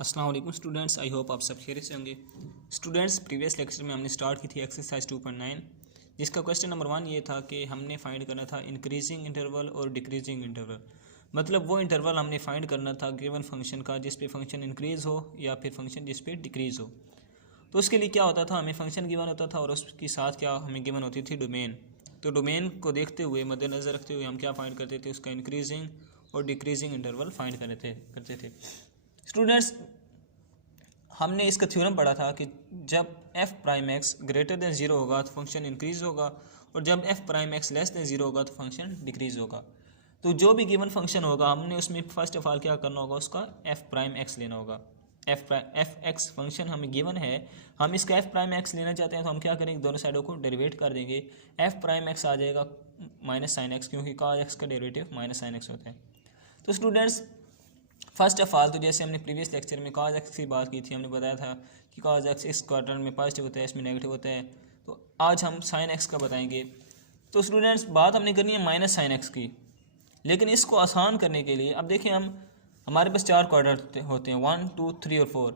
अस्सलाम वालेकुम students, I hope आप सब खैरियत से होंगे। स्टूडेंट्स, प्रीवियस लेक्चर में हमने स्टार्ट की थी एक्सरसाइज 2.9, जिसका क्वेश्चन नंबर 1 ये था कि हमने फाइंड करना था इंक्रीजिंग इंटरवल और डिक्रीजिंग इंटरवल। मतलब वो इंटरवल हमने फाइंड करना था गिवन फंक्शन का जिस पे फंक्शन इंक्रीज़ हो या फिर फंक्शन जिस पे डिक्रीज़ हो। तो उसके लिए क्या होता था, हमें फंक्शन गिवन होता था और उसके साथ क्या हमें गिवन होती थी डोमेन। तो डोमेन को देखते हुए, मद्देनज़र रखते हुए हम क्या फाइंड करते थे, उसका इंक्रीजिंग और डिक्रीजिंग इंटरवल फाइंड करते थे। स्टूडेंट्स, हमने इसका थ्योरम पढ़ा था कि जब f prime x greater than zero होगा तो फंक्शन इंक्रीज़ होगा और जब f prime x less than zero होगा तो फंक्शन डिक्रीज़ होगा। तो जो भी गिवन फंक्शन होगा हमने उसमें फर्स्ट ऑफ ऑल क्या करना होगा, उसका f प्राइम एक्स लेना होगा। एफ एक्स फंक्शन हमें गिवन है, हम इसका f प्राइम एक्स लेना चाहते हैं तो हम क्या करेंगे, दोनों साइडों को डेरिवेट कर देंगे। f प्राइम एक्स आ जाएगा माइनस साइन एक्स, क्योंकि cos x का डेरिवेटिव माइनस साइन एक्स होता है। तो स्टूडेंट्स, फर्स्ट ऑफ ऑल तो जैसे हमने प्रीवियस लेक्चर में cos x की बात की थी, हमने बताया था कि cos x इस क्वार्टर में पॉजिटिव होता है, इसमें नेगेटिव होता है। तो आज हम sin x का बताएंगे। तो स्टूडेंट्स, बात हमने करनी है माइनस साइन एक्स की, लेकिन इसको आसान करने के लिए अब देखें, हमारे पास चार क्वार्टर होते हैं 1, 2, 3 और 4।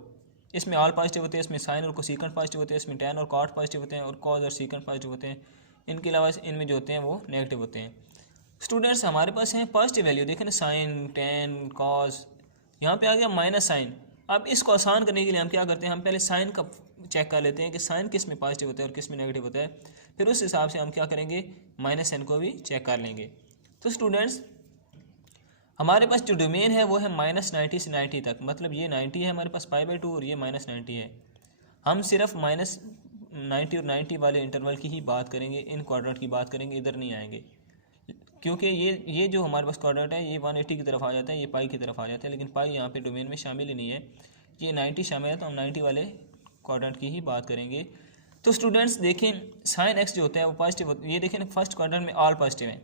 इसमें ऑल पॉजिटिव होते हैं, इसमें साइन और कोसेकेंट पॉजिटिव होते हैं, इसमें tan और cot पॉजिटिव होते हैं और cos और सेकेंट पॉजिटिव होते हैं। इनके अलावा इनमें जो होते हैं वो नेगेटिव होते हैं। स्टूडेंट्स, हमारे पास है पॉजिटिव वैल्यू, देखें ना, साइन, tan, cos, यहाँ पे आ गया माइनस साइन। अब इसको आसान करने के लिए हम क्या करते हैं, हम पहले साइन का चेक कर लेते हैं कि साइन किस में पॉजिटिव होता है और किस में नेगेटिव होता है। फिर उस हिसाब से हम क्या करेंगे, माइनस साइन को भी चेक कर लेंगे। तो स्टूडेंट्स, हमारे पास जो डोमेन है वो है -90 से 90 तक, मतलब ये 90 है हमारे पास π/2 और ये -90 है। हम सिर्फ -90 और 90 वाले इंटरवल की ही बात करेंगे, इन क्वाड्रेंट की बात करेंगे, इधर नहीं आएंगे, क्योंकि ये जो हमारे पास क्वाड्रेंट है ये 180 की तरफ आ जाता है, ये पाई की तरफ आ जाता है, लेकिन पाई यहाँ पे डोमेन में शामिल ही नहीं है। ये 90 शामिल है तो हम 90 वाले क्वाड्रेंट की ही बात करेंगे। तो स्टूडेंट्स देखें, साइन एक्स जो होता है वो पॉजिटिव होता है। ये देखें ना, फर्स्ट क्वाड्रेंट में ऑल पॉजिटिव है,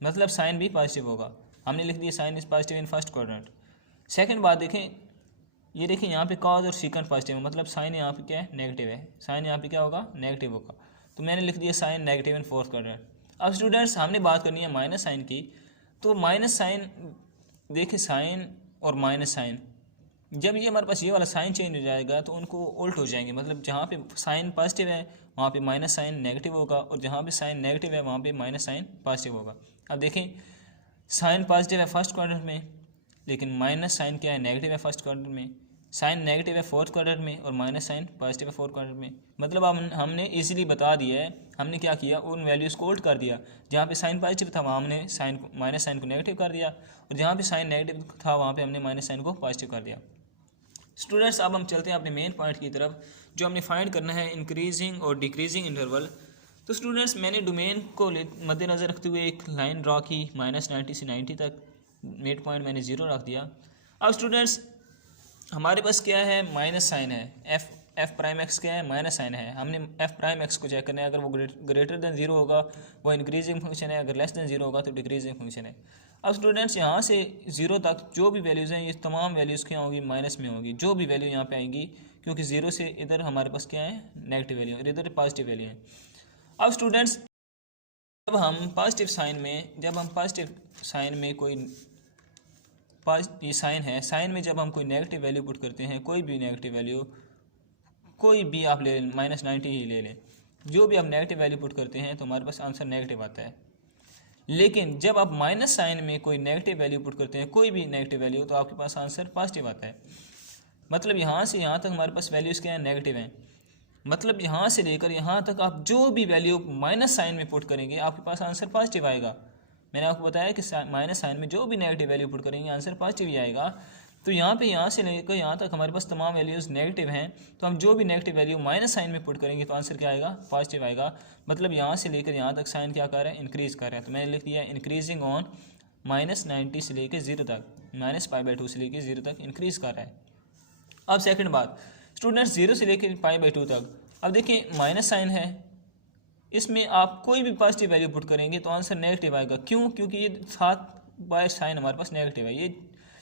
मतलब साइन भी पॉजिटिव होगा। हमने लिख दिया sine is positive in first quadrant. Second बात देखें, ये देखें यहाँ पे कॉज और सीकेंट पॉजिटिव है, मतलब साइन यहाँ पे क्या है, नेगेटिव है। साइन यहाँ पे क्या होगा, नेगेटिव होगा। तो मैंने लिख दिया sign negative in fourth quadrant. अब स्टूडेंट्स, हमने बात करनी है माइनस साइन की। तो माइनस साइन, देखिए साइन और माइनस साइन, जब ये हमारे पास ये वाला साइन चेंज हो जाएगा तो उनको उल्ट हो जाएंगे, मतलब जहाँ पे साइन पॉजिटिव है वहाँ पे माइनस साइन नेगेटिव होगा और जहाँ पे साइन नेगेटिव है वहाँ पे माइनस साइन पॉजिटिव होगा। अब देखें, साइन पॉजिटिव है फर्स्ट क्वाड्रेंट में, लेकिन माइनस साइन क्या है, नेगेटिव है फर्स्ट क्वाड्रेंट में। साइन नेगेटिव है फोर्थ क्वाड्रेंट में और माइनस साइन पॉजिटिव है फोर्थ क्वाड्रेंट में। मतलब हमने इजीली बता दिया है, हमने क्या किया, उन वैल्यूज़ को उल्ट कर दिया। जहाँ पे साइन पॉजिटिव था वहाँ हमने साइन माइनस साइन को नेगेटिव कर दिया और जहाँ पे साइन नेगेटिव था वहाँ पे हमने माइनस साइन को पॉजिटिव कर दिया। स्टूडेंट्स, अब हम चलते हैं अपने मेन पॉइंट की तरफ, जो हमने फाइंड करना है इंक्रीजिंग और डिक्रीजिंग इंटरवल। तो स्टूडेंट्स, मैंने डोमेन को मद्देनज़र रखते हुए एक लाइन ड्रा की -90 से 90 तक, मिड पॉइंट मैंने 0 रख दिया। अब स्टूडेंट्स, हमारे पास क्या है, माइनस साइन है, एफ प्राइम एक्स क्या है, माइनस साइन है। हमने एफ प्राइम एक्स को चेक करना है, अगर वो ग्रेटर देन 0 होगा वो इंक्रीजिंग फंक्शन है, अगर लेस देन 0 होगा तो डिक्रीजिंग फंक्शन है। अब स्टूडेंट्स, यहाँ से 0 तक जो भी वैल्यूज़ हैं ये तमाम वैल्यूज़ क्या होंगी, माइनस में होंगी। जो भी वैल्यू यहाँ पे आएंगी, क्योंकि 0 से इधर हमारे पास क्या है, नेगेटिव वैल्यू और इधर पॉजिटिव वैल्यू है। अब स्टूडेंट्स, जब हम पॉजिटिव साइन में कोई ये साइन है, साइन में जब हम कोई नेगेटिव वैल्यू पुट करते हैं, कोई भी नेगेटिव वैल्यू, कोई भी आप ले लें, -90 ही ले लें, जो भी आप नेगेटिव वैल्यू पुट करते हैं तो हमारे पास आंसर नेगेटिव आता है। लेकिन जब आप माइनस साइन में कोई नेगेटिव वैल्यू पुट करते हैं, कोई भी नेगेटिव वैल्यू, तो आपके पास आंसर पॉजिटिव आता है। मतलब यहाँ से यहाँ तक हमारे पास वैल्यूज़ क्या है, नेगेटिव हैं। मतलब यहाँ से लेकर यहाँ तक आप जो भी वैल्यू माइनस साइन में पुट करेंगे आपके पास आंसर पॉजिटिव आएगा। मैंने आपको बताया कि माइनस साइन में जो भी नेगेटिव वैल्यू पुट करेंगे आंसर पॉजिटिव ही आएगा। तो यहाँ से लेकर यहाँ तक हमारे पास तमाम वैल्यूज़ नेगेटिव हैं, तो हम जो भी नेगेटिव वैल्यू माइनस साइन में पुट करेंगे तो आंसर क्या आएगा, पॉजिटिव आएगा। मतलब यहाँ से लेकर यहाँ तक साइन क्या कर रहा है, इंक्रीज़ कर रहा है। तो मैंने लिख दिया इंक्रीजिंग ऑन -90 से लेकर 0 तक, -π/2 से लेकर 0 तक इंक्रीज़ कर रहा है। अब सेकंड बात, स्टूडेंट्स, 0 से लेकर π/2 तक, अब देखिए माइनस साइन है, इसमें आप कोई भी पॉजिटिव वैल्यू पुट करेंगे तो आंसर नेगेटिव आएगा। क्यों? क्योंकि ये साथ बाय साइन हमारे पास नेगेटिव है, ये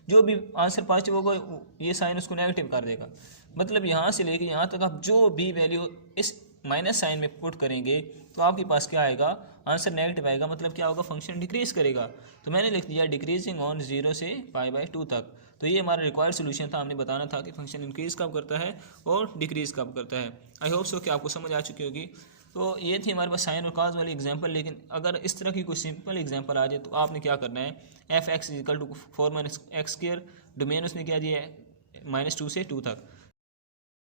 जो भी आंसर पॉजिटिव होगा ये साइन उसको नेगेटिव कर देगा। मतलब यहाँ से लेके यहाँ तक आप जो भी वैल्यू इस माइनस साइन में पुट करेंगे तो आपके पास क्या आएगा, आंसर नेगेटिव आएगा, मतलब क्या होगा, फंक्शन डिक्रीज करेगा। तो मैंने लिख दिया डिक्रीजिंग ऑन 0 से π/2 तक। तो ये हमारा रिक्वायर्ड सोल्यूशन था, हमने बताना था कि फंक्शन इंक्रीज कब करता है और डिक्रीज कब करता है। आई होप सो कि आपको समझ आ चुकी होगी। तो ये थी हमारे पास साइन और काज वाली एग्जांपल। लेकिन अगर इस तरह की कोई सिंपल एग्जांपल आ जाए तो आपने क्या करना है, f(x) = 4 - x², डोमेन उसने क्या दिया है -2 से 2 तक।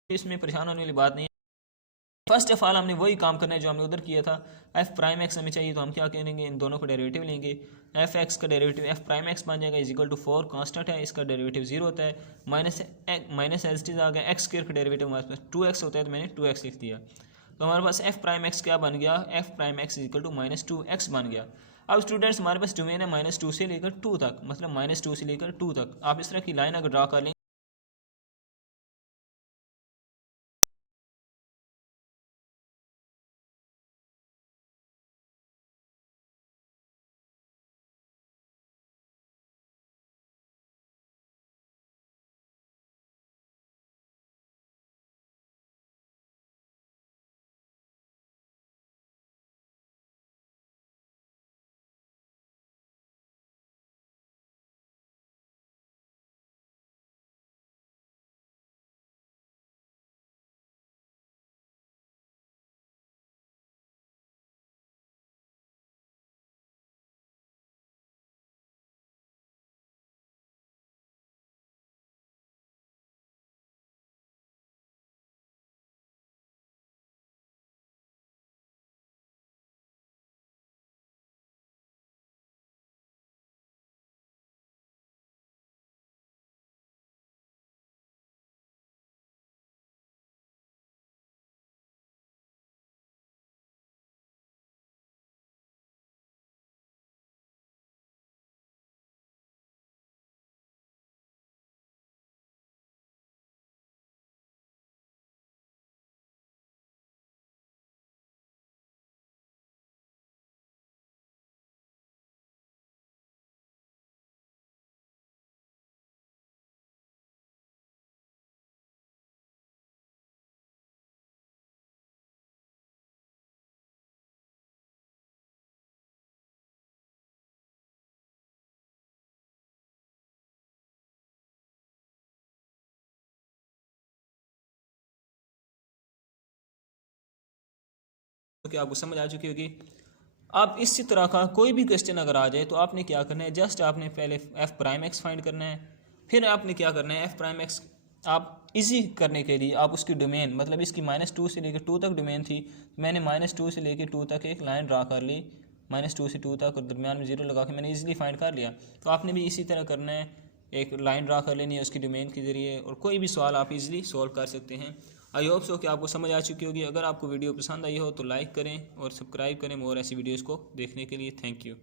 इसमें परेशान होने वाली बात नहीं है। फर्स्ट ऑफ ऑल हमने वही काम करना है जो हमने उधर किया था। f'(x) हमें चाहिए तो हम क्या करेंगे, इन दोनों का डेरिवेटिव लेंगे। f(x) का डेरिवेटिव f'(x) बन जाएगा = 4, कांस्टेंट है, इसका डेरिवेटिव 0 होता है। माइनस एज इट इज आ गया, x² का डेरिवेटिव हमारे पास 2x होता है, तो मैंने 2x लिख दिया। तो हमारे पास f'(x) क्या बन गया, f'(x) = -2x बन गया। अब स्टूडेंट्स हमारे पास डोमेन है -2 से लेकर 2 तक, मतलब -2 से लेकर 2 तक। आप इस तरह की लाइन अगर ड्रा कर लेंगे कि आपको समझ आ चुकी होगी। आप इसी तरह का कोई भी क्वेश्चन अगर आ जाए तो आपने क्या करना है, जस्ट आपने पहले f'(x) फाइंड करना है, फिर आपने क्या करना है f'(x) आप इजी करने के लिए आप उसकी डोमेन, मतलब इसकी -2 से लेकर 2 तक डोमेन थी, मैंने -2 से लेकर 2 तक एक लाइन ड्रा कर ली, -2 से 2 तक, और दरमियान में 0 लगा के मैंने इजीली फाइंड कर लिया। तो आपने भी इसी तरह करना है, एक लाइन ड्रा कर लेनी है उसकी डोमेन के ज़रिए, और कोई भी सवाल आप इजीली सॉल्व कर सकते हैं। आई होप सो कि आपको समझ आ चुकी होगी। अगर आपको वीडियो पसंद आई हो तो लाइक करें और सब्सक्राइब करें और ऐसी वीडियोज़ को देखने के लिए। Thank you.